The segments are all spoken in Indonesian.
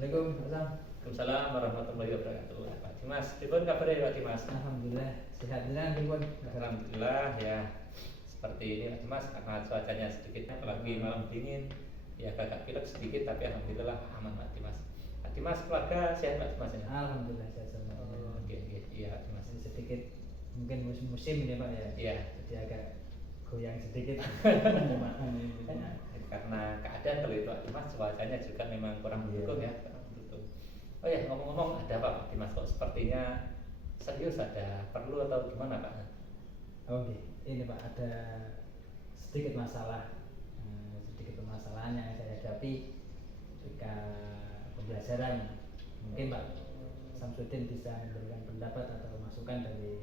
Assalamualaikum, Pak Sam. Waalaikumsalam warahmatullahi wabarakatuh. Pak Dimas, pripun kabare Pak Dimas? Alhamdulillah sehat jenengan pripun? Alhamdulillah ya. Seperti ini Pak Dimas, karena cuacanya sedikit apalagi malam dingin, ya agak pilek sedikit tapi alhamdulillah aman Pak Dimas. Pak Dimas, keluarga sehat Pak Dimas ya? Alhamdulillah sehat semua. Oke, iya Pak Dimas. Sedikit mungkin musim ini Pak ya. Iya. Jadi agak goyang sedikit. Karena keadaan kalau itu Pak Dimas, cuacanya juga memang kurang mendukung ya, kurang mendukung. Oh ya, ngomong-ngomong ada apa Pak Dimas kok sepertinya serius, ada perlu atau gimana Pak? Oke, ini Pak ada sedikit masalah, sedikit permasalahan yang saya hadapi ketika pembelajaran. Mungkin Pak Samsudin bisa memberikan pendapat atau masukan dari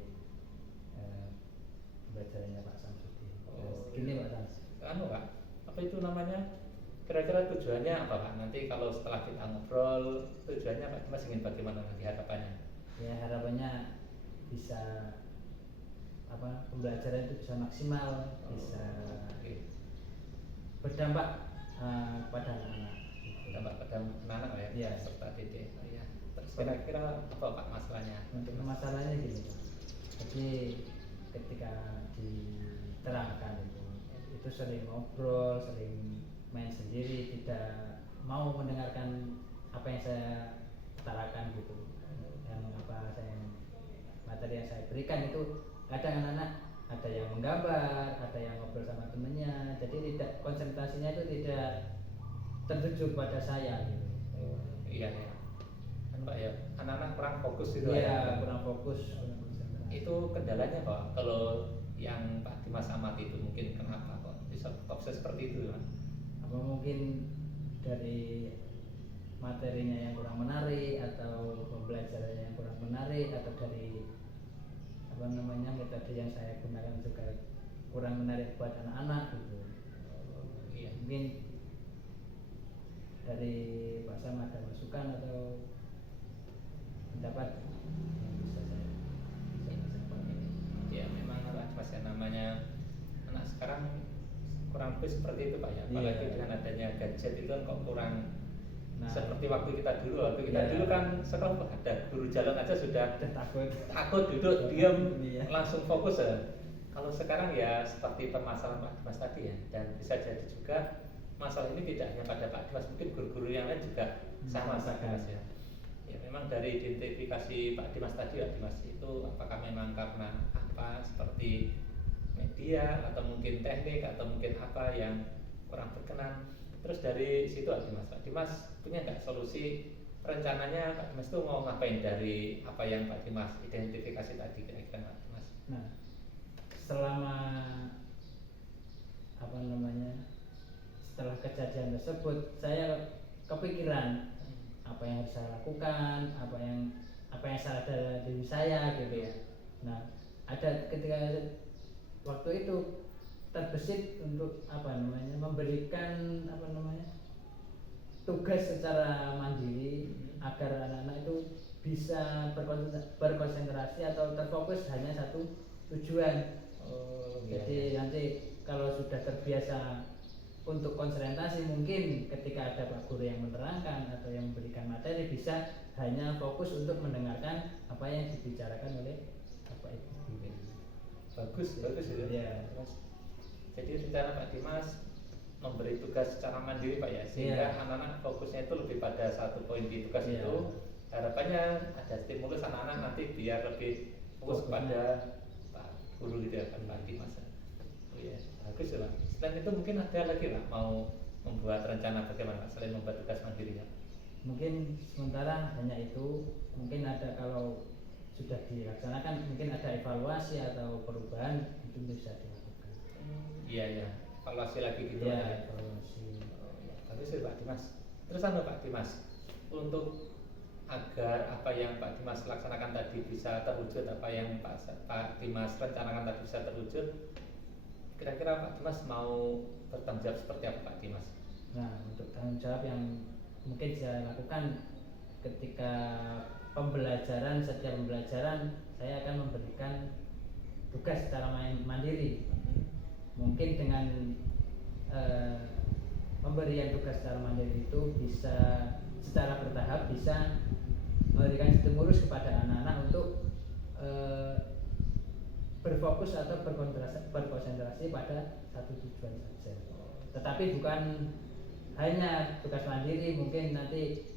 pembelajarannya Pak Samsudin. Gini Pak Sams. Anu Pak, apa itu namanya? Kira-kira tujuannya apa Pak? Nanti kalau setelah kita ngobrol, tujuannya Pak Dimas ingin bagaimana nanti harapannya? Ya harapannya bisa pembelajaran itu bisa maksimal, bisa berdampak pada anak-anak. Dampak pada anak-anak ya, ya. Serta didik. Oh, ya. Terus kira-kira apa Pak masalahnya? Untuk masalahnya gini Pak. Jadi ketika diterangkan itu sering ngobrol, sering main sendiri, tidak mau mendengarkan apa yang saya utarakan gitu. Yang materi yang saya berikan itu kadang anak-anak ada yang menggambar, ada yang ngobrol sama temennya, jadi tidak konsentrasinya itu tidak tertuju pada saya gitu. Iya ya. Kan Pak ya, anak-anak kurang fokus itu ya. Kurang fokus. Itu kendalanya Pak. Kalau yang Pak Dimas amati itu mungkin kenapa kok bisa seperti itu Pak? Apa mungkin dari materinya yang kurang menarik, atau pembelajarannya yang kurang menarik, atau dari metode yang saya gunakan juga kurang menarik buat anak-anak gitu. Iya. Mungkin dari Pak Sam ada masukan atau pendapat yang bisa saya sampaikan. Ya memang Pak Dimas ya, namanya anak sekarang kurang lebih seperti itu Pak ya. Apalagi dengan adanya gadget itu kan kok kurang. Seperti waktu kita dulu kan sekolah ada guru jalan aja sudah takut duduk diam langsung fokus ya. Kalau sekarang ya seperti permasalahan Pak Dimas tadi ya, dan bisa jadi juga masalah ini tidak hanya pada Pak Dimas, mungkin guru-guru yang lain juga sama Pak Dimas ya. Ya memang dari identifikasi Pak Dimas tadi Pak Dimas itu apakah memang karena apa seperti media atau mungkin teknik atau mungkin apa yang kurang berkenan. Terus dari situ Pak Dimas punya nggak solusi rencananya Pak Dimas itu mau ngapain dari apa yang Pak Dimas identifikasi tadi kira-kira Pak Dimas? Nah, selama setelah kejadian tersebut saya kepikiran apa yang harus saya lakukan, apa yang salah dari diri saya gitu ya. Nah, ada ketika waktu itu terbesit untuk memberikan tugas secara mandiri agar anak-anak itu bisa berkonsentrasi atau terfokus hanya satu tujuan. Jadi nanti kalau sudah terbiasa untuk konsentrasi, mungkin ketika ada Pak Guru yang menerangkan atau yang memberikan materi bisa hanya fokus untuk mendengarkan apa yang dibicarakan oleh Bapak Ibu. Bagus ya. Jadi rencana Pak Dimas memberi tugas secara mandiri Pak ya, sehingga anak-anak fokusnya itu lebih pada satu poin di tugas itu. Harapannya ada stimulus anak-anak nanti biar lebih fokus pada Pak Guru gitu ya, Pak Dimas. Oh ya, bagus ya Pak. Selain itu mungkin ada lagi Pak mau membuat rencana bagaimana Pak selain membuat tugas mandiri ya? Mungkin sementara hanya itu. Mungkin ada, kalau sudah dilaksanakan mungkin ada evaluasi atau perubahan, itu bisa dilakukan. Iya, evaluasi lagi gitu ya. Evaluasi. Bagus ya Pak Dimas. Terus Pak Dimas, untuk agar apa yang Pak Dimas laksanakan tadi bisa terwujud, apa yang Pak Dimas rencanakan tadi bisa terwujud, kira-kira Pak Dimas mau bertanggung jawab seperti apa Pak Dimas? Nah, untuk tanggung jawab yang mungkin saya lakukan ketika setiap pembelajaran saya akan memberikan tugas secara mandiri. Mungkin dengan pemberian tugas secara mandiri itu bisa secara bertahap bisa memberikan stimulus kepada anak-anak untuk berfokus atau berkonsentrasi pada satu tujuan saja. Tetapi bukan hanya tugas mandiri, mungkin nanti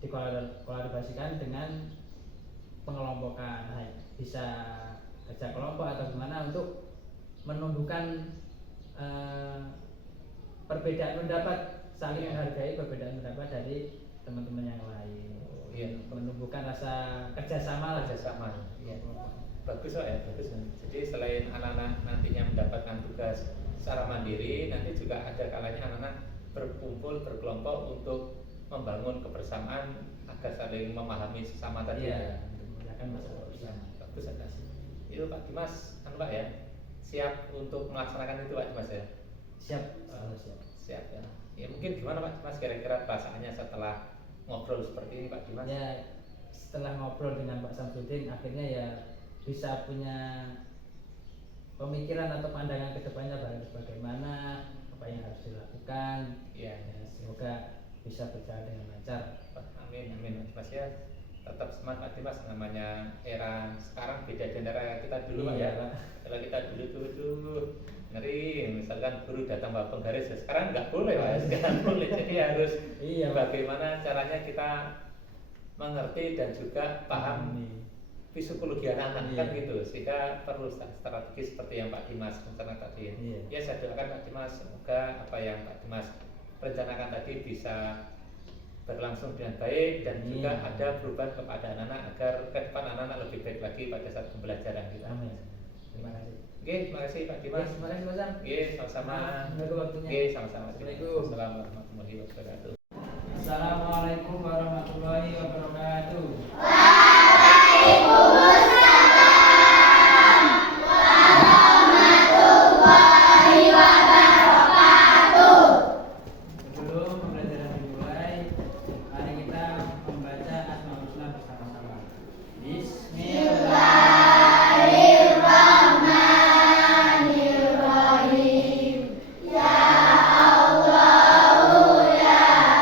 dikolaborasikan dengan pengelompokan. Nah, bisa kerja kelompok atau gimana untuk menumbuhkan perbedaan pendapat, saling menghargai perbedaan pendapat dari teman-teman yang lain. Menumbuhkan rasa kerjasama. Iya. Bagus kok ya, bagus. Jadi selain anak-anak nantinya mendapatkan tugas secara mandiri, nanti juga ada kalanya anak-anak berkumpul berkelompok untuk membangun kebersamaan agar saling memahami sesama tadi. Iya, menggunakan masalah bersama. Bagus atas. Itu Pak Dimas, Pak ya, siap untuk melaksanakan itu Pak Dimas ya? Siap. Siap ya. Ya mungkin gimana Pak Dimas kira-kira perasaannya setelah ngobrol seperti ini Pak Dimas? Ya, setelah ngobrol dengan Pak Samsudin akhirnya ya bisa punya pemikiran atau pandangan ke depannya bagaimana, apa yang harus dilakukan. Ya, semoga bisa berjalan dengan lancar. Amin Mas ya. Tetap semangat Pak Dimas, namanya era sekarang beda dengan era kita dulu Pak ya. Kalau kita dulu tuh ngeri, misalkan guru datang bawa penggaris, sekarang nggak boleh Pak, sekarang boleh. Jadi harus bagaimana caranya kita mengerti dan juga paham psikologi anak-anak kan gitu, sehingga perlu strategi seperti yang Pak Dimas rencanakan tadi. Ya saya doakan Pak Dimas, semoga apa yang Pak Dimas rencanakan tadi bisa berlangsung dengan baik dan juga ada perubahan kepada anak-anak agar ke depan anak-anak lebih baik lagi pada saat pembelajaran kita. Amin. Terima kasih. Oke, terima kasih Pak Dimas. Terima kasih Mas Sam. Oke, sama-sama. Oke, sama-sama. Assalamualaikum warahmatullahi wabarakatuh. Assalamualaikum warahmatullahi wabarakatuh. Sebelum pembelajaran dimulai, mari kita membaca Asmaul Husna bersama-sama. Bismillahirrahmanirrahim. Ya Allah ya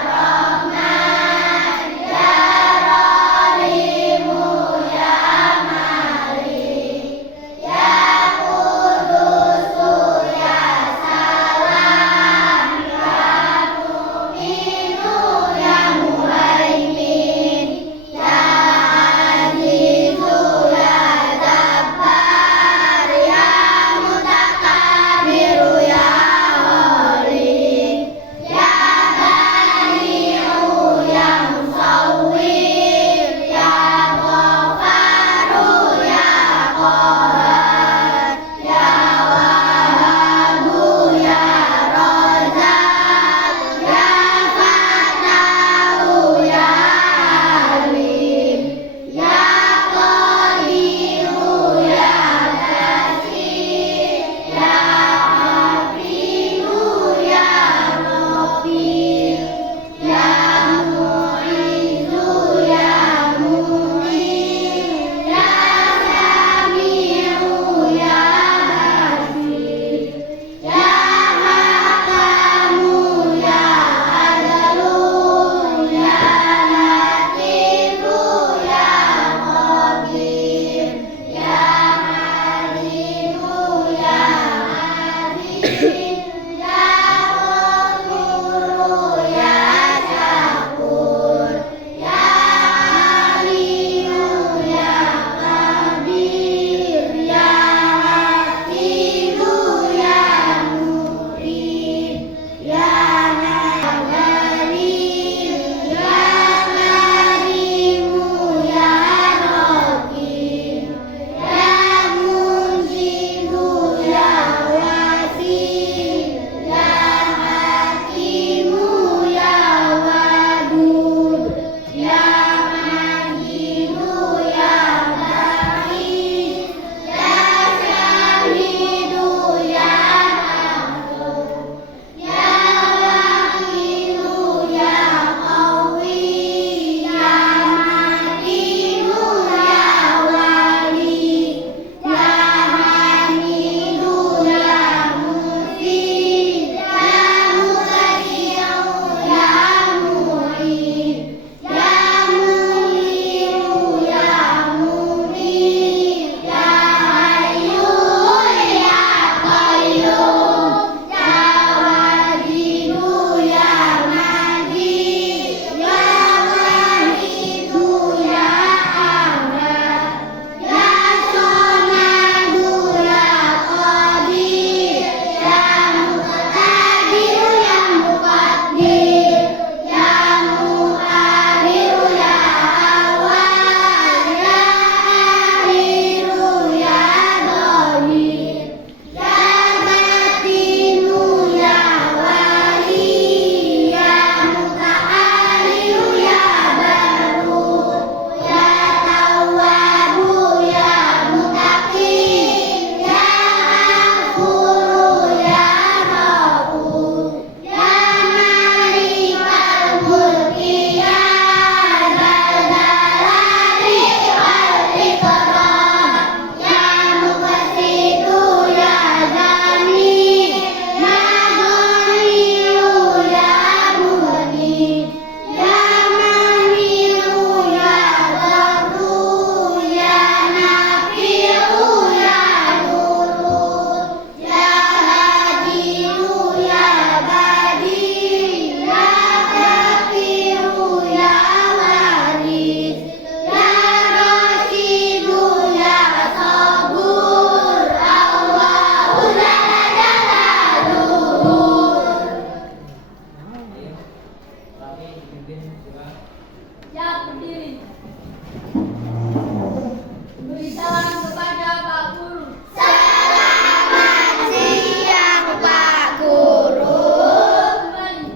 Oke, dipimpin coba. Ya, berdiri. Beri salam kepada Pak Guru. Selamat siang Pak Guru. Kembali.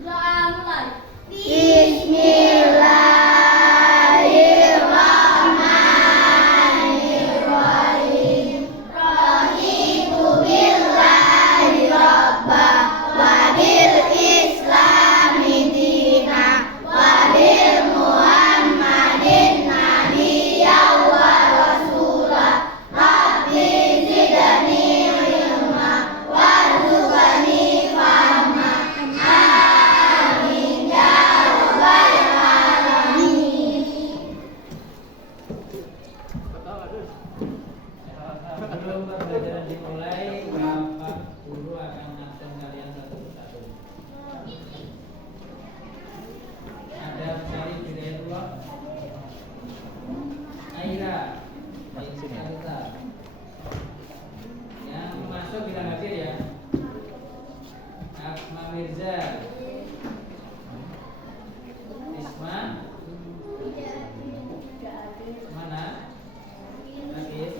Berdoa mulai. Bismillahirrahmanirrahim. Raditu billahi robba wa bil islami dina wa bil muhammadin nabiyya wa rasula. Rabbi zidni ilma warzuqni fahma. Amin ya rabbal alamin. Sebelum pembelajaran dimulai, Bapak Guru akan absen kalian satu persatu. Ada Syarif Hidayatullah, Aira, Sarita. Yang masuk bilang hadir ya. Akma Mirza, Isma, mana? Hadir.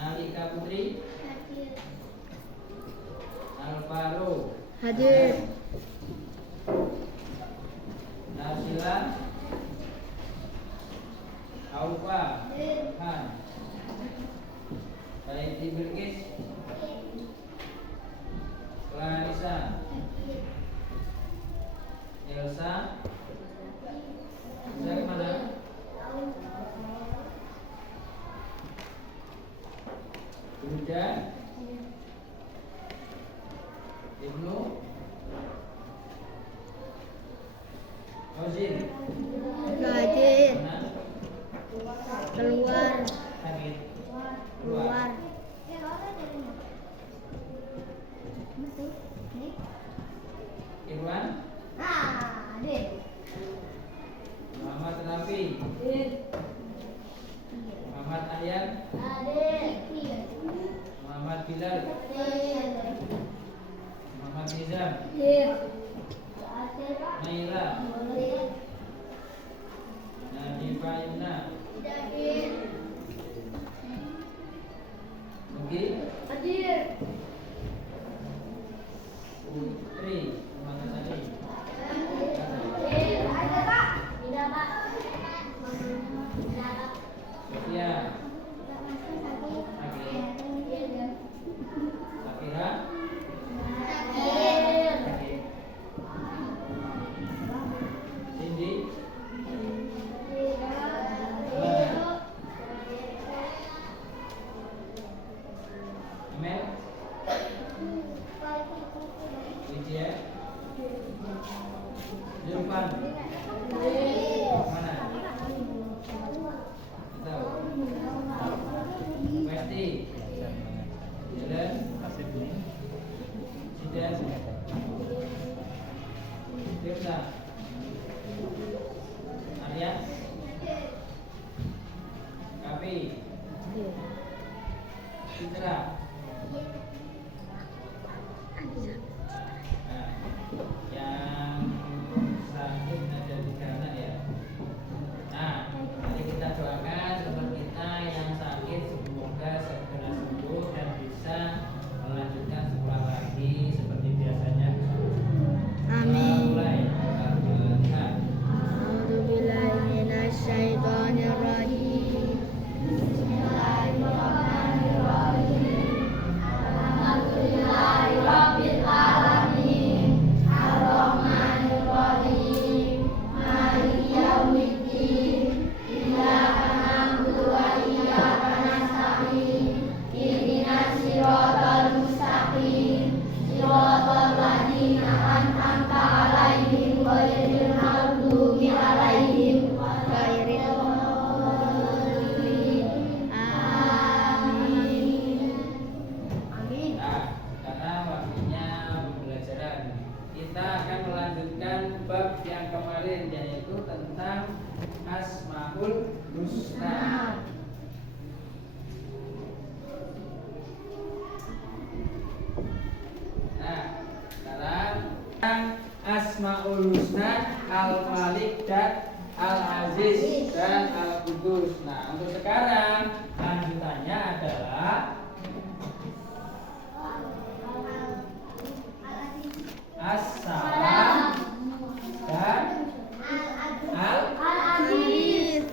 Alika Putri, Alvaro, Hadir. Narsila, Aufa, Han, Baiti Bilqis, Clarissa, Elsa, Elsa kemana? Bunda, Ibnu, Ozin, Hadir. mana? Keluar. Sakit. Keluar. Irwan, Hadir. Muhammad Rafi, Muhammad Aryan, Hadir. Muhammad Bilal, Muhammad Nizam, Naila, Nadifa Yumna, Nugi, Hadir. Putri, Muhammad Sani, Ada Pak. Tidak Pak. Sofia, Agi, Safira, Agi, Cindy, Amel, Widya, Zulfan, mana? Tahu. Westi, Jalan, Sidan, Tirta, Arya, Kapi, Citra. Nah, yang sakit ada 3 anak ya. Nah, mari kita doakan teman kita yang sakit semoga segera sembuh dan bisa melanjutkan sekolah lagi seperti biasanya. Amin. Mulai. Al-Fatihah. A'udzubillahi minasyaitonirrajim. Bismillahirrahmanirrahim. Alhamdulillahirabbil alamin. Arrahmanirrahim. Maliki yaumiddin. Iyyaka na'budu wa iyyaka nasta'in. Ihdinas siratal mustaqim. Siratal ladzina an'amta 'alaihim ghairil maghdubi 'alaihim waladdallin. Amin. Amin. Nah, karena waktunya pembelajaran, kita akan melanjutkan bab yang kemarin yaitu tentang Asmaul Husna. Nah, sekarang Asmaul Husna, Al-Malik dan Al-Aziz dan Al-Qudus. Nah, untuk sekarang lanjutannya adalah As-Salam dan Al-Aziz.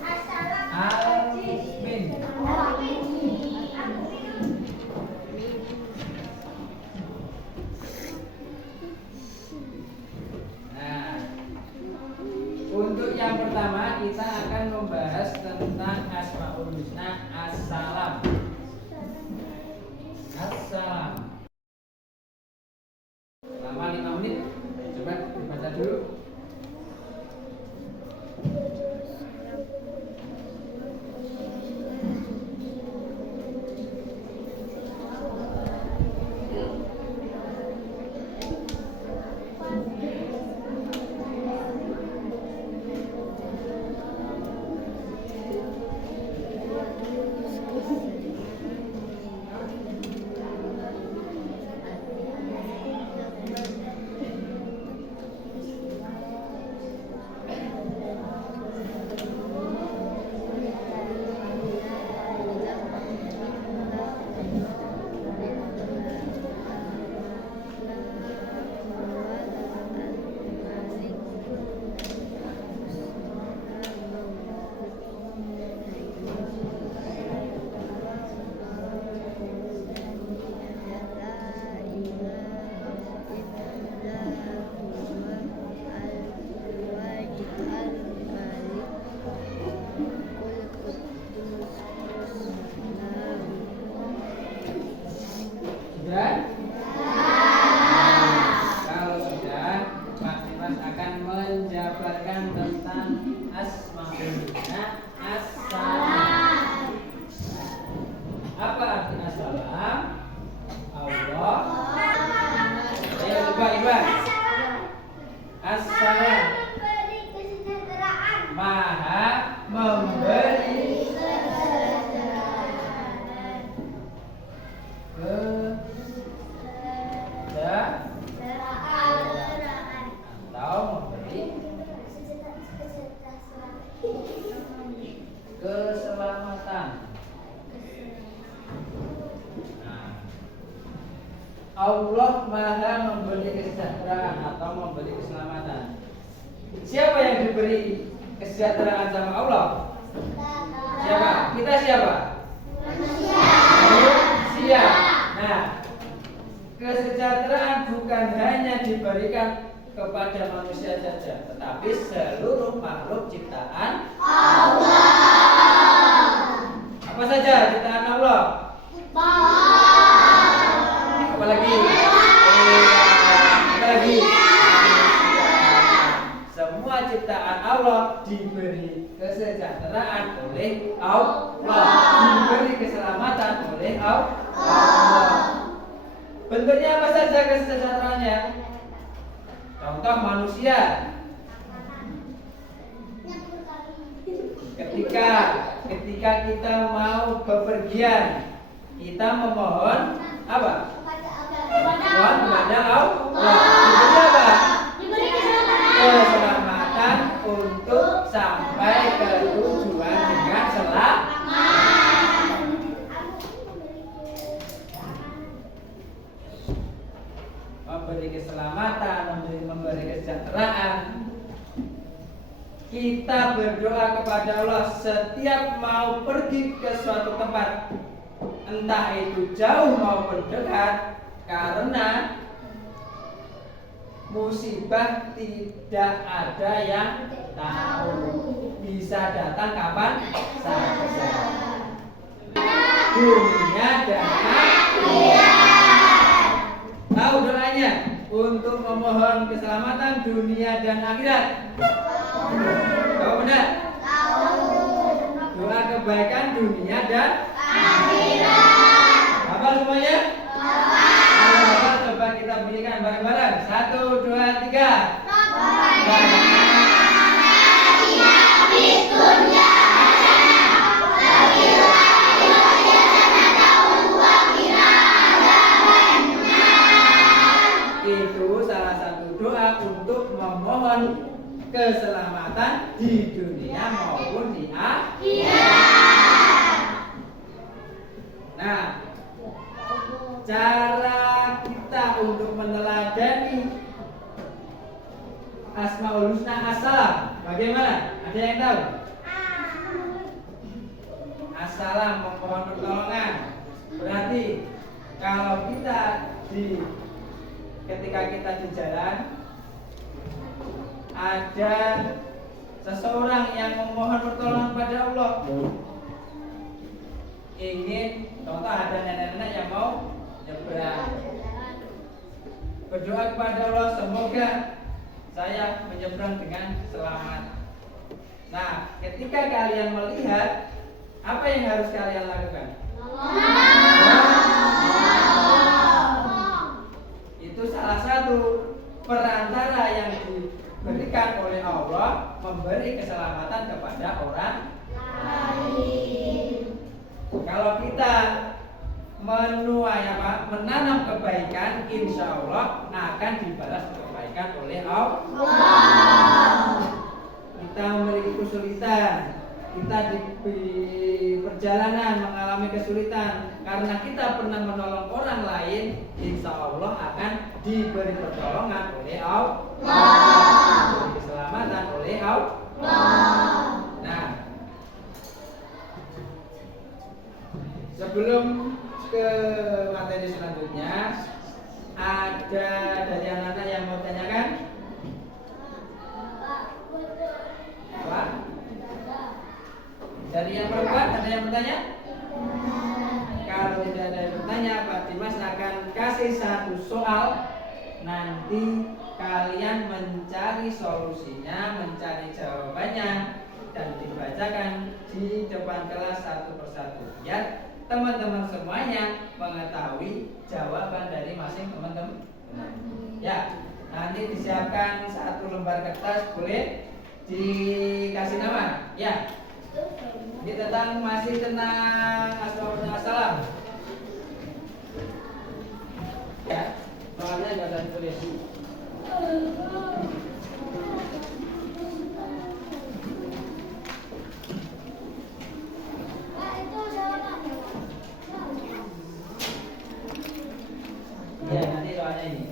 Al-Min. Nah, untuk yang pertama kita akan membahas tentang Asmaul Husna. As-Salam. As-Salam. Selama 5 menit. Coba dibaca dulu. Sudah? Kalau sudah, Pak Dimas akan menjabarkan tentang Asmaul Husna. As-Salam. Apa arti As-Salam? Allah. Ayo coba Iwan. As-Salam. Memberi kesejahteraan. Maha memberi atau memberi keselamatan. Nah, Allah Maha memberi kesejahteraan atau memberi keselamatan. Siapa yang diberi kesejahteraan sama Allah? Siapa? Kita siapa? Manusia. Nah, kesejahteraan bukan hanya diberikan kepada manusia saja, tetapi seluruh makhluk ciptaan Allah. Apa saja ciptaan Allah? Apa lagi? Apa lagi? Semua ciptaan Allah diberi kesejahteraan oleh Allah, diberi keselamatan oleh Allah. Bentuknya apa saja kesejahteraannya? Contoh manusia. Ketika kita mau bepergian, kita memohon apa? Mohon kepada Allah. Diberi apa? Keselamatan untuk sampai ke tujuan dengan selamat. Memberi keselamatan, memberi kesejahteraan. Kita berdoa kepada Allah setiap mau pergi ke suatu tempat, entah itu jauh maupun dekat, karena musibah tidak ada yang tahu, bisa datang kapan saja. Dunia dan akhirat. Tahu doanya untuk memohon keselamatan dunia dan akhirat? Tahu benar? Doa kebaikan dunia dan akhirat. Apa semuanya? Apa? Coba kita bunyikan bareng-bareng. 1, 2, 3. Itu salah satu doa untuk memohon keselamatan di dunia maupun di akhirat. Nah, cara kita untuk meneladani Asmaul Husna As-Salam bagaimana? Ada yang tahu? As-Salam memohon pertolongan. Berarti kalau kita ketika kita di jalan ada seseorang yang memohon pertolongan pada Allah, ingin, contoh ada nenek-nenek yang mau nyebrang, berdoa kepada Allah, semoga saya menyeberang dengan selamat. Nah, ketika kalian melihat, apa yang harus kalian lakukan? Itu salah satu perantara yang diberikan oleh Allah memberi keselamatan kepada orang lain. Kalau kita menanam kebaikan, insya Allah akan dibalas kebaikan oleh Allah. Kita memiliki kesulitan, kita di perjalanan mengalami kesulitan, karena kita pernah menolong orang lain, insya Allah akan diberi pertolongan oleh Allah, diberi keselamatan oleh Allah. Nah, sebelum ke materi selanjutnya, ada dari anak-anak yang mau tanyakan? Apa? Dari yang perempuan ada yang bertanya? Kalau tidak ada yang bertanya, Pak Dimas akan kasih satu soal. Nanti kalian mencari solusinya, mencari jawabannya, dan dibacakan di depan kelas satu persatu, biar teman-teman semuanya mengetahui jawaban dari masing teman-teman. Ya, nanti disiapkan satu lembar kertas, boleh dikasih nama. Ya, ini masih tentang Asmaul Husna As-Salam. Ya, soalnya nggak ada ditulis. Ya, nanti soalnya ini.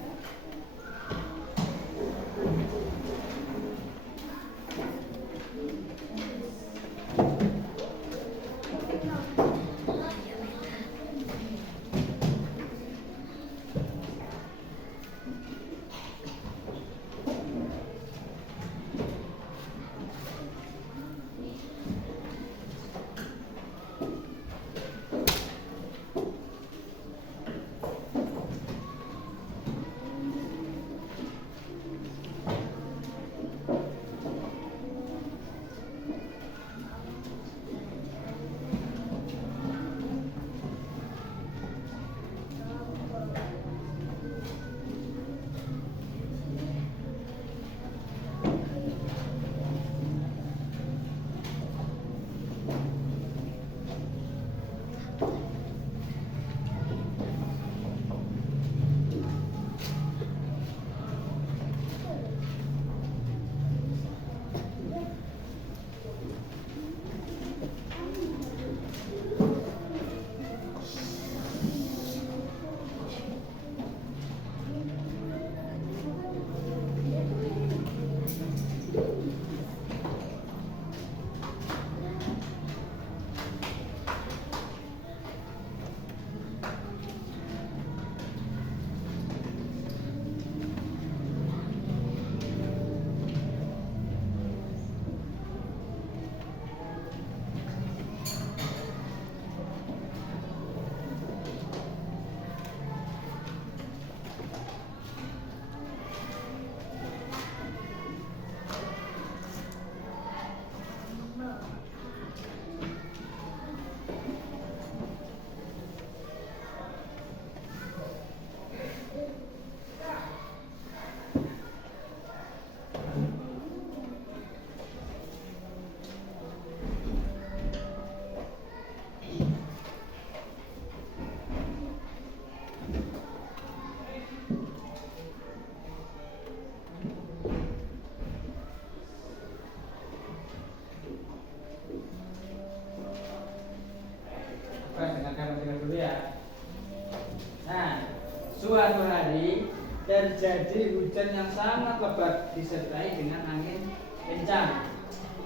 hujan yang sangat lebat disertai dengan angin kencang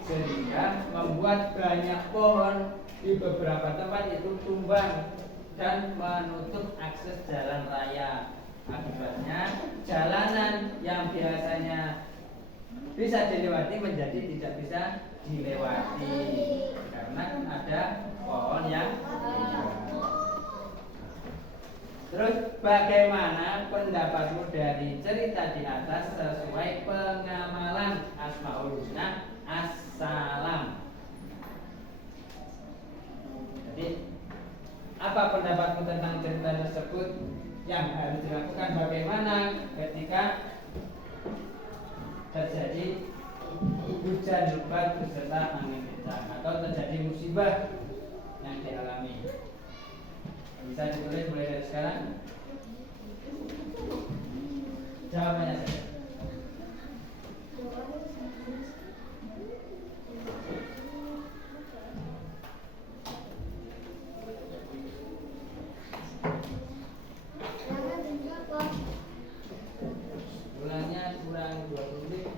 sehingga membuat banyak pohon di beberapa tempat itu tumbang dan menutup akses jalan raya. Akibatnya jalanan yang biasanya bisa dilewati menjadi tidak bisa dilewati karena ada pohon yang tumbang. Terus bagaimana pendapatmu dari cerita di atas sesuai pengamalan Asmaul Husna As-Salam? Jadi apa pendapatmu tentang cerita tersebut yang harus dilakukan bagaimana ketika terjadi hujan lebat beserta angin kencang atau terjadi musibah yang dialami? Bisa ditulis mulai dari sekarang. Jawabannya saja. Bulannya kurang 20 menit.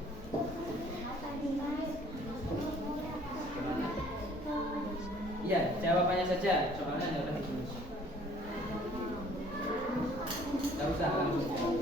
Iya, jawabannya saja. Soalnya nggak usah ditulis. Nggak usah langsung.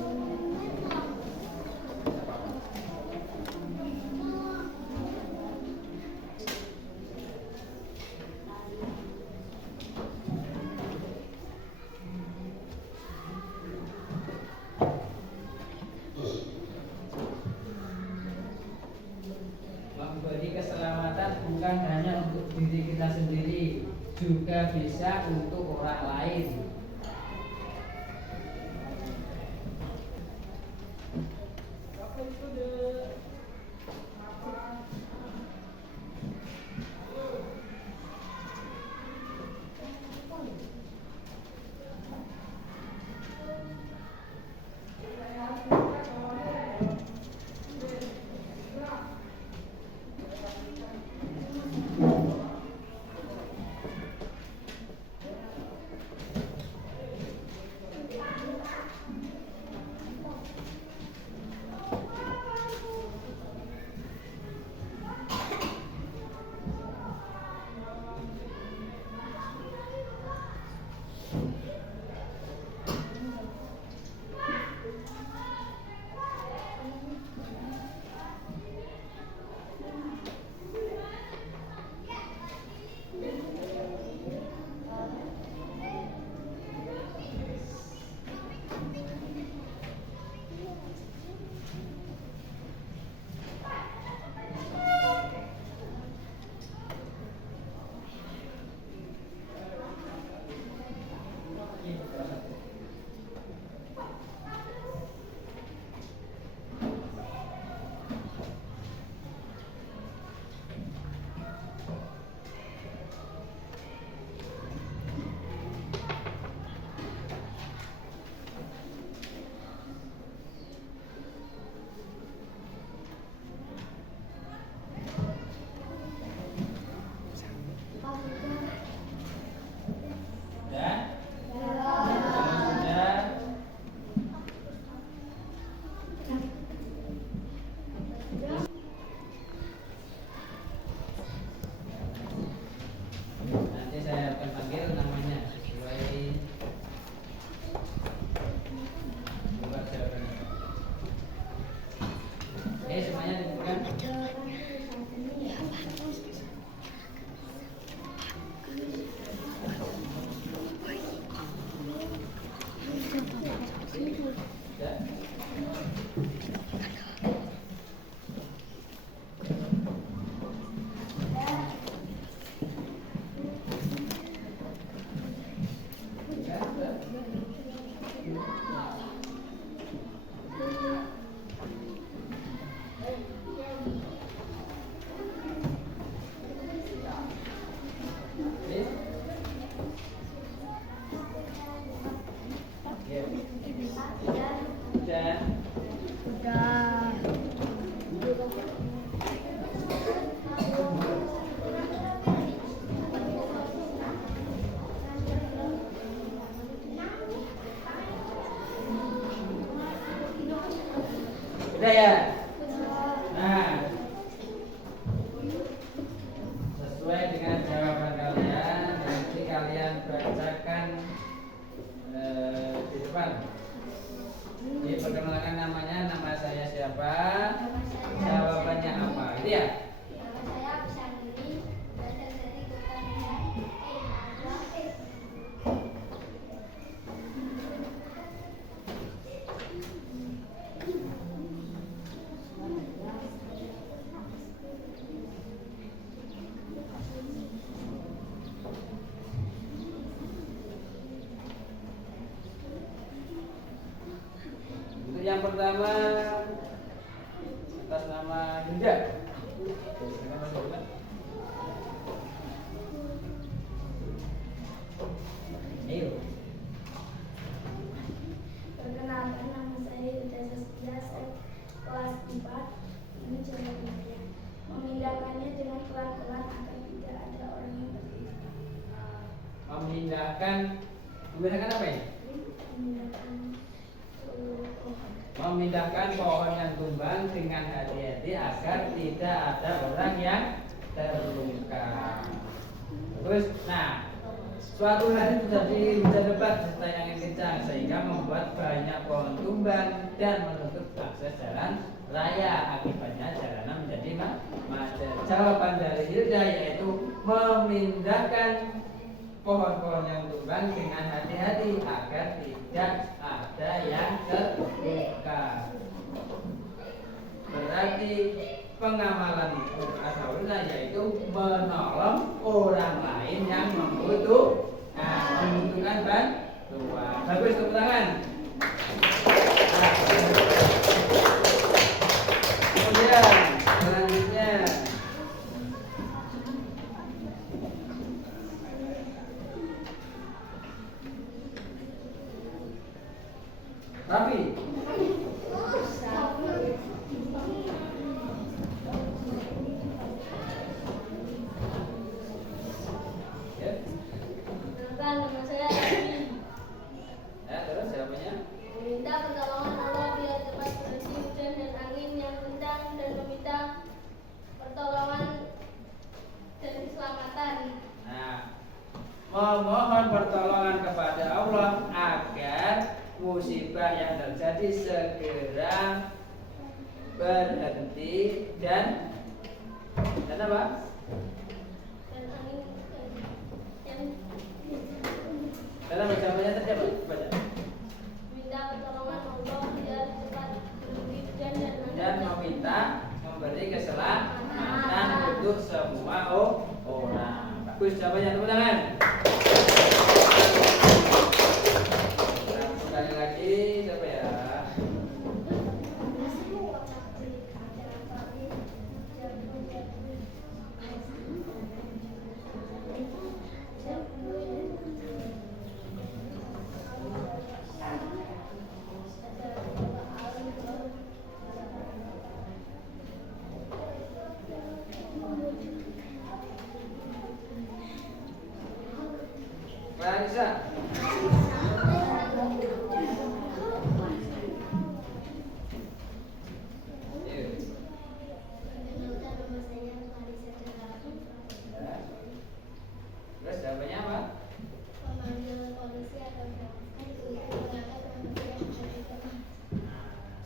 Memberi keselamatan bukan hanya untuk diri kita sendiri, juga bisa untuk orang lain. ya? Nah, sesuai dengan jawaban kalian, nanti kalian bacakan di depan. Diperkenalkan namanya, nama saya siapa, jawabannya apa, gitu ya? Nama saya Absandri, berasal dari Kota Untuk yang pertama atas nama Yunda. Ayo. Perkenalkan, nama saya Yuda Saskia, saya kelas 4. Ini jawabannya. Memindahkannya dengan pelan-pelan agar tidak ada orang yang terlibat. Memindahkan apa ya? Memindahkan pohon. Memindahkan pohon yang tumbang dengan hati-hati agar tidak ada orang yang terluka. Terus, nah, suatu hari terjadi hujan lebat serta angin kencang sehingga membuat banyak pohon tumbang dan menutup akses jalan raya. Akibatnya jalanan menjadi macet. Jawaban dari Hilda yaitu memindahkan pohon-pohon yang tumbang dengan hati-hati agar tidak ada yang terluka. Berarti pengamalan Asawina yaitu menolong orang lain yang membutuhkan bantuan. Bagus, tepuk tangan. Nah, kemudian selanjutnya Raffi. Ya. Perkenalkan, nama saya Raffi. Terus jawabannya? Meminta pertolongan Allah biar cepat berhenti hujan dan angin yang kencang dan meminta pertolongan dan keselamatan. Nah, memohon pertolongan kepada Allah agar musibah yang terjadi segera berhenti dan apa? Dan angin yang Dalam jawabannya tadi apa? Baca. minta pertolongan Allah biar cepat berhenti hujan dan Dan angin meminta memberi keselamatan untuk semua orang. Bagus jawabannya, tepuk tangan. Sekali lagi siapa ya? Clarissa. Perkenalkan, nama saya Clarissa Chandra. Terus jawabannya apa? Memanggil polisi atau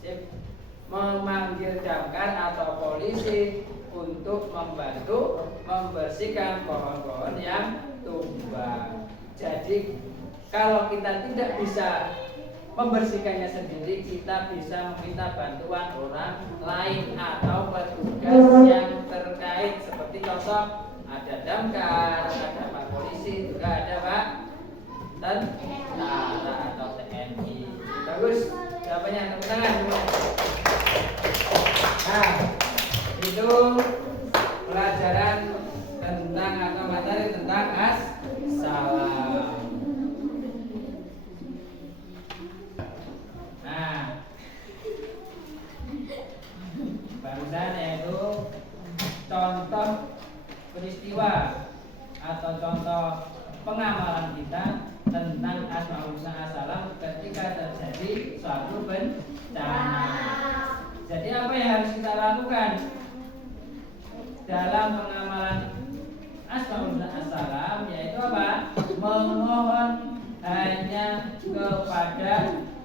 Sip. Memanggil damkar atau polisi untuk membantu membersihkan pohon-pohon yang tumbang. Jadi kalau kita tidak bisa membersihkannya sendiri, kita bisa meminta bantuan orang lain atau petugas yang terkait. Seperti contoh ada damkar, ada pak polisi, juga ada pak tentara atau TNI. Bagus, jawabannya tepuk tangan. Nah, itu pelajaran tentang atau materi tentang salam. Nah, barusan yaitu contoh peristiwa atau contoh pengamalan kita tentang asmaul husna salam ketika terjadi suatu bencana. Jadi apa yang harus kita lakukan dalam pengamalan Asmaul Assalam, yaitu apa? Memohon hanya kepada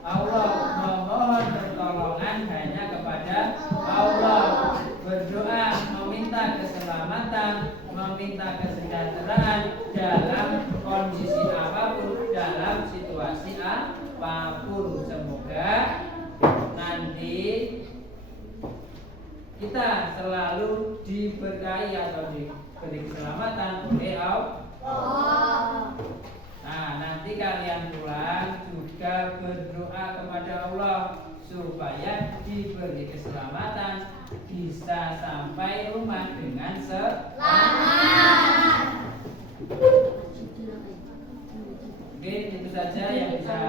Allah, memohon pertolongan hanya kepada Allah, berdoa meminta keselamatan, meminta kesejahteraan dalam kondisi apapun, dalam situasi apapun. Semoga nanti kita selalu diberkahi atau diberi keselamatan oleh Allah. Nah, nanti kalian pulang juga berdoa kepada Allah supaya diberi keselamatan, bisa sampai rumah dengan selamat. Mungkin itu saja yang bisa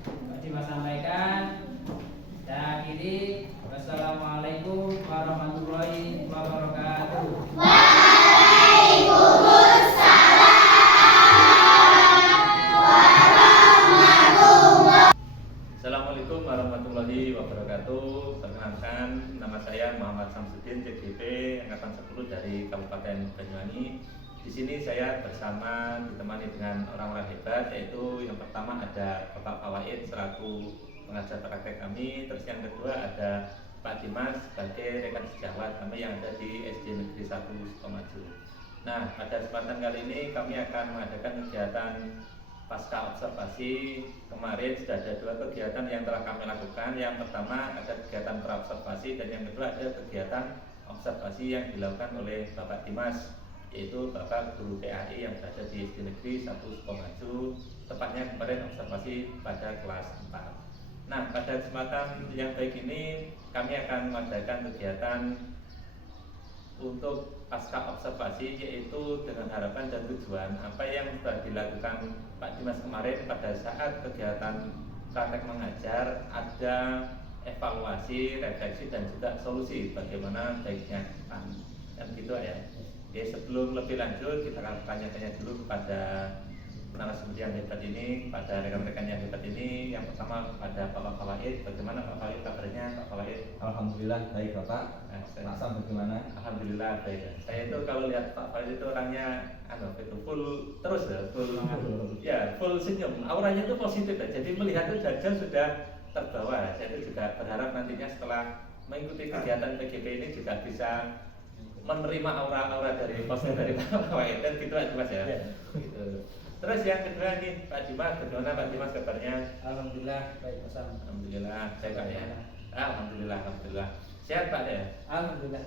Pak Dimas sampaikan. Dan akhiri, wassalamualaikum warahmatullahi wabarakatuh. Assalamualaikum warahmatullahi wabarakatuh. Perkenalkan, nama saya Muhammad Samsudin, CGP Angkatan 10 dari Kabupaten Banyuwangi. Di sini saya bersama ditemani dengan orang-orang hebat, yaitu yang pertama ada Bapak Fawaid selaku pengajar praktek kami, terus yang kedua ada Pak Dimas sebagai rekan sejawat kami yang ada di SD Negeri 1 Sukamaju. Nah, pada kesempatan kali ini kami akan mengadakan kegiatan pasca observasi. Kemarin sudah ada 2 kegiatan yang telah kami lakukan. Yang pertama ada kegiatan praobservasi dan yang kedua ada kegiatan observasi yang dilakukan oleh Bapak Dimas, yaitu Bapak Guru PAI yang berada di SD Negeri 1 Sukamaju. Tepatnya kemarin observasi pada kelas 4. Nah, pada kesempatan yang baik ini kami akan mengadakan kegiatan untuk pasca observasi, yaitu dengan harapan dan tujuan apa yang sudah dilakukan Pak Dimas kemarin pada saat kegiatan praktek mengajar, ada evaluasi, refleksi dan juga solusi bagaimana baiknya kan gitu ya. Oke, sebelum lebih lanjut kita akan tanya-tanya dulu kepada narasumber yang hebat ini, pada rekan-rekan yang hebat ini. Yang pertama pada Pak Fawaid. Bagaimana Pak Fawaid kabarnya Pak Fawaid? Alhamdulillah baik Bapak. Pak Sam bagaimana? Alhamdulillah baik. Saya itu kalau lihat Pak Fawaid itu orangnya itu full terus ya, full senyum. Auranya itu positif ya. Jadi melihat itu jauh sudah terbawa. Saya itu juga berharap nantinya setelah mengikuti kegiatan PGP ini juga bisa menerima aura-aura dari positif dari Pak Fawaid, dan gitu aja Mas ya. Gitu. Terus yang kedua nih Pak Dimas, bagaimana Pak Dimas kabarnya? Alhamdulillah baik, Pak Sam. Alhamdulillah sehat Pak ya. Alhamdulillah. Sehat Pak ya? Alhamdulillah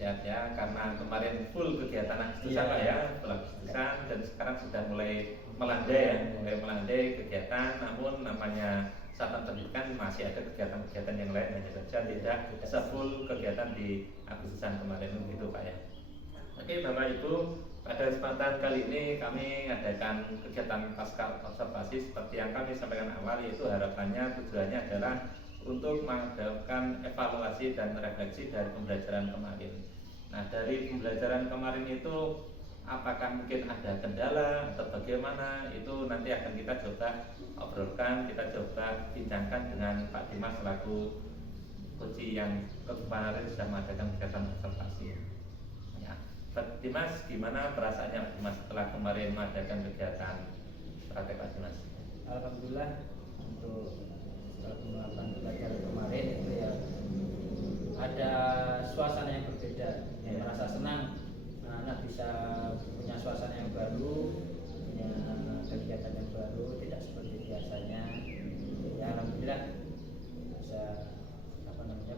Sehat ya, karena kemarin full kegiatan Agustusan Pak ya, full Agustusan, dan sekarang sudah mulai melandai kegiatan. Namun namanya satuan pendidikan masih ada kegiatan-kegiatan yang lain, hanya saja tidak se-full kegiatan di Agustusan kemarin gitu Pak ya. Oke Bapak Ibu, pada kesempatan kali ini kami mengadakan kegiatan pasca observasi seperti yang kami sampaikan awal, yaitu harapannya tujuannya adalah untuk mengadakan evaluasi dan refleksi dari pembelajaran kemarin. Nah, dari pembelajaran kemarin itu apakah mungkin ada kendala atau bagaimana, itu nanti akan kita coba obrolkan, kita coba bincangkan dengan Pak Dimas selaku coach yang kemarin sudah mengadakan kegiatan observasi. Pak Dimas, gimana perasaannya Pak Dimas setelah kemarin mengadakan kegiatan praktek Pak Dimas? Alhamdulillah, untuk melakukan pelajaran kemarin itu ya ada suasana yang berbeda, merasa senang anak-anak bisa punya suasana yang baru, punya kegiatan yang baru, tidak seperti biasanya. Ya alhamdulillah bisa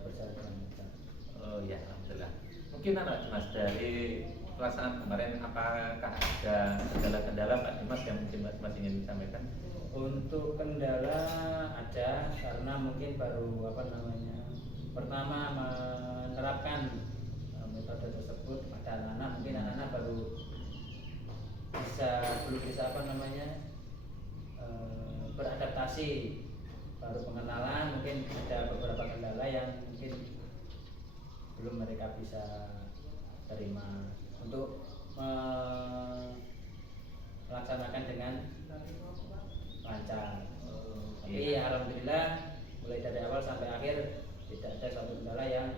berjalan dengan lancar. Oh ya, alhamdulillah. Mungkin anak Dimas dari pelaksanaan kemarin apakah ada kendala-kendala Pak Dimas yang mungkin Mas ingin disampaikan? Untuk kendala ada, karena mungkin baru pertama menerapkan metode tersebut pada anak-anak. Mungkin anak-anak belum bisa beradaptasi, baru pengenalan. Mungkin ada beberapa kendala yang mungkin belum mereka bisa terima untuk melaksanakan dengan lancar. Tapi alhamdulillah mulai dari awal sampai akhir tidak ada satu kendala yang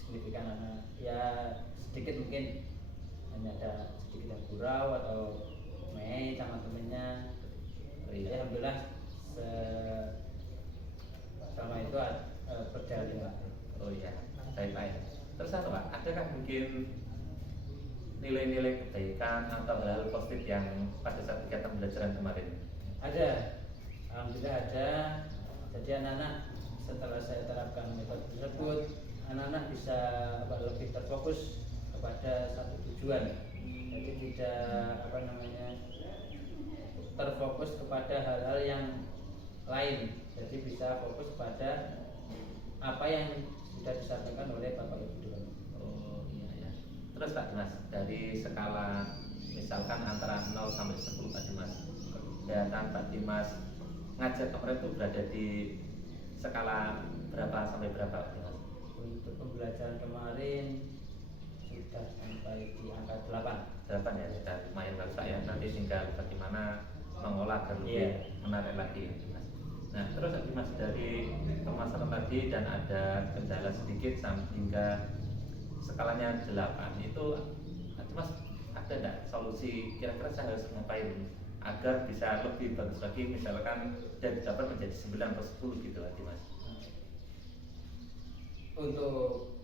signifikan. Ya sedikit mungkin hanya ada sedikit yang gurau atau main sama temennya. Iya. Alhamdulillah selama itu berjalan dengan baik. Oh iya, baik. Terus apa Pak? Adakah mungkin nilai-nilai kebaikan atau hal-hal positif yang pada saat kegiatan pembelajaran kemarin? Ada, alhamdulillah ada. Jadi anak-anak setelah saya terapkan metode tersebut, anak-anak bisa lebih terfokus kepada satu tujuan. Jadi tidak terfokus kepada hal-hal yang lain. Jadi bisa fokus pada apa yang sudah disampaikan oleh Bapak Ibu Dosen. Oh iya. Terus Pak Dimas, dari skala misalkan antara 0 sampai 10 Pak Dimas, kegiatan Pak Dimas ngajar kemarin itu berada di skala berapa sampai berapa Pak Dimas? Untuk pembelajaran kemarin sudah sampai di angka 8. 8 ya, sudah lumayan bagus Pak ya. Nanti tinggal bagaimana mengolah dan lebih menarik lagi Dimas. Nah terus Pak Dimas, dari pemasaran tadi dan ada kendala sedikit hingga skalanya 8 itu Pak Dimas ada enggak solusi kira-kira saya harus ngapain agar bisa lebih bagus lagi, misalkan dari 8 menjadi 9 atau 10 gitu Pak Dimas? Untuk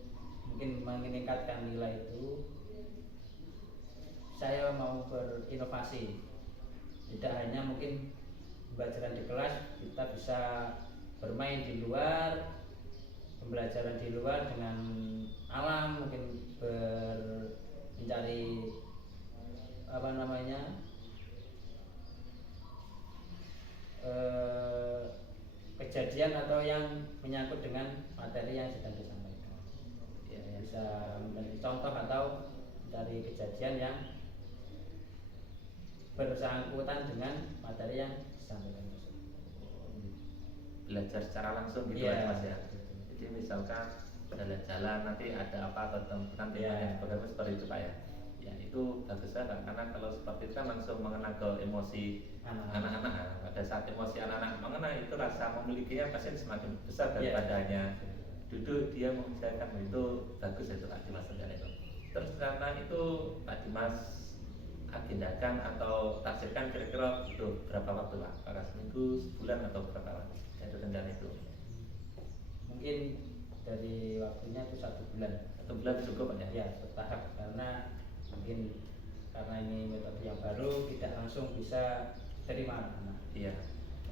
mungkin meningkatkan nilai itu, saya mau berinovasi. Tidak hanya mungkin pembelajaran di kelas, kita bisa bermain di luar, pembelajaran di luar dengan alam, mungkin mencari kejadian atau yang menyangkut dengan materi yang sedang disampaikan. Ya, bisa menjadi contoh atau dari kejadian yang bersangkutan dengan materi yang disampaikan tersebut. Belajar secara langsung gitu Iya. Mas ya. Jadi misalkan jalan-jalan nanti ada apa tentang temanya bagaimana seperti itu Pak ya. Ya itu bagus banget karena kalau seperti itu kan langsung mengena ke emosi anak-anak. Pada saat emosi anak-anak mengena itu rasa memilikinya pasti semakin besar daripada hanya duduk dia mengerjakan. Itu bagus itu Pak Dimas itu. Terus karena itu Pak Dimas agendakan atau tafsirkan kira-kira butuh berapa waktu Pak? Apakah seminggu, sebulan atau berapa waktu? Itu rencana itu. Mungkin dari waktunya itu 1 bulan. 1 bulan cukup Pak ya? Ya, bertahap karena mungkin karena ini metode yang baru tidak langsung bisa terima anak-anak. Iya.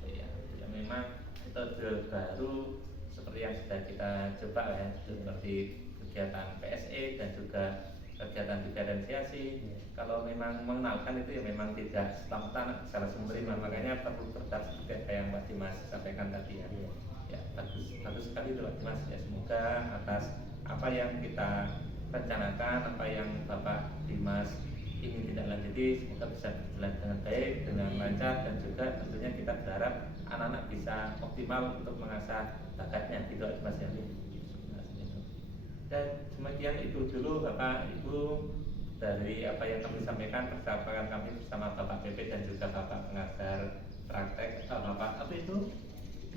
Oh iya. Ya memang metode baru seperti yang sudah kita coba ya, seperti kegiatan PSE dan juga kegiatan diferensiasi. Kalau memang mengenalkan itu ya memang tidak selamatan bisa langsung menerima, makanya perlu bertahap seperti apa yang Pak Dimas sampaikan tadi ya. Ya bagus sekali itu Pak Dimas ya, semoga atas apa yang kita rencanakan, apa yang Bapak Dimas ingin tidak lanjuti, semoga bisa berjalan dengan baik, dengan lancar, dan juga tentunya kita berharap anak-anak bisa optimal untuk mengasah bakatnya gitu Pak Dimas ya. Dan demikian itu dulu Bapak Ibu dari apa yang kami sampaikan percakapan kami bersama Bapak PP dan juga Bapak pengajar praktek Bapak apa itu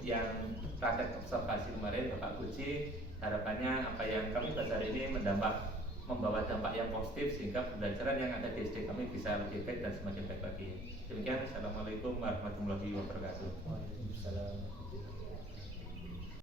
yang praktek observasi kemarin Bapak Puji. Harapannya apa yang kami bahas hari ini membawa dampak yang positif sehingga pembelajaran yang ada di SD kami bisa lebih baik dan semakin baik lagi. Demikian, Assalamualaikum warahmatullahi wabarakatuh. Waalaikumsalam.